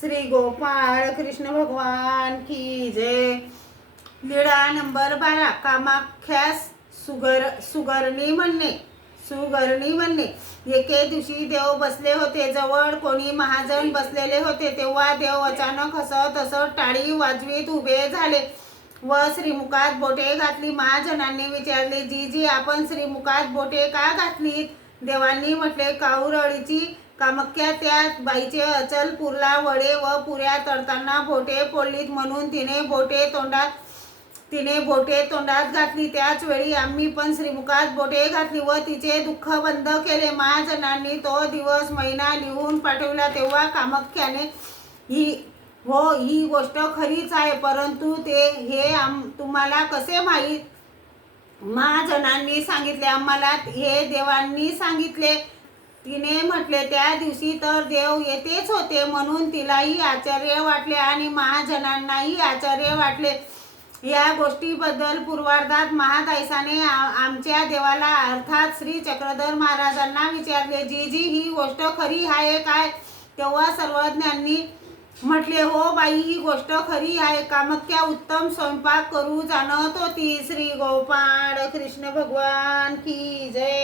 श्री गोपाळ कृष्ण भगवान की जय. लीळा नंबर बारा कामाख्यास सुगर सुगरणी म्हणणे सुगरणी म्हणणे. एके दिवशी देव बसले होते जवळ कोणी महाजन बसलेले होते तेव्हा देव अचानक हसत हसत टाळी वाजवीत उभे झाले. व श्रीमुखात बोटे घातली महाजनांनी विचारले जी जी आपण श्रीमुखात बोटे का घातलीत? देवांनी म्हटले काऊरळीची कामख्या त्या बाईचे अचल पुरला वडे व पुऱ्या तळताना बोटे फोडलीत म्हणून तिने बोटे तोंडात तिने बोटे तोंडात घातली. त्याच वेळी आम्ही पण श्रीमुखात बोटे घातली व तिचे दुःख बंद केले. महाजनांनी तो दिवस महिना लिहून पाठवला तेव्हा कामाख्याने ही हो ही गोष्ट खरीच आहे. परंतु ते हे आम तुम्हाला कसे माहीत? महाजनांनी सांगितले आम्हाला हे देवांनी सांगितले. तिने म्हटले त्या दिवशी तर देव येतेच होते म्हणून तिलाही आश्चर्य वाटले आणि महाजनांनाही आश्चर्य वाटले. या गोष्टीबद्दल पूर्वार्धात महादायसाने आमच्या देवाला अर्थात श्री चक्रधर महाराजांना विचारले जी जी ही गोष्ट खरी आहे काय? तेव्हा सर्वज्ञांनी म्हटले हो बाई ही गोष्ट खरी आहे. कामक्या उत्तम स्वयंपाक करू जाणत होती. श्री गोपाळ कृष्ण भगवान की जय.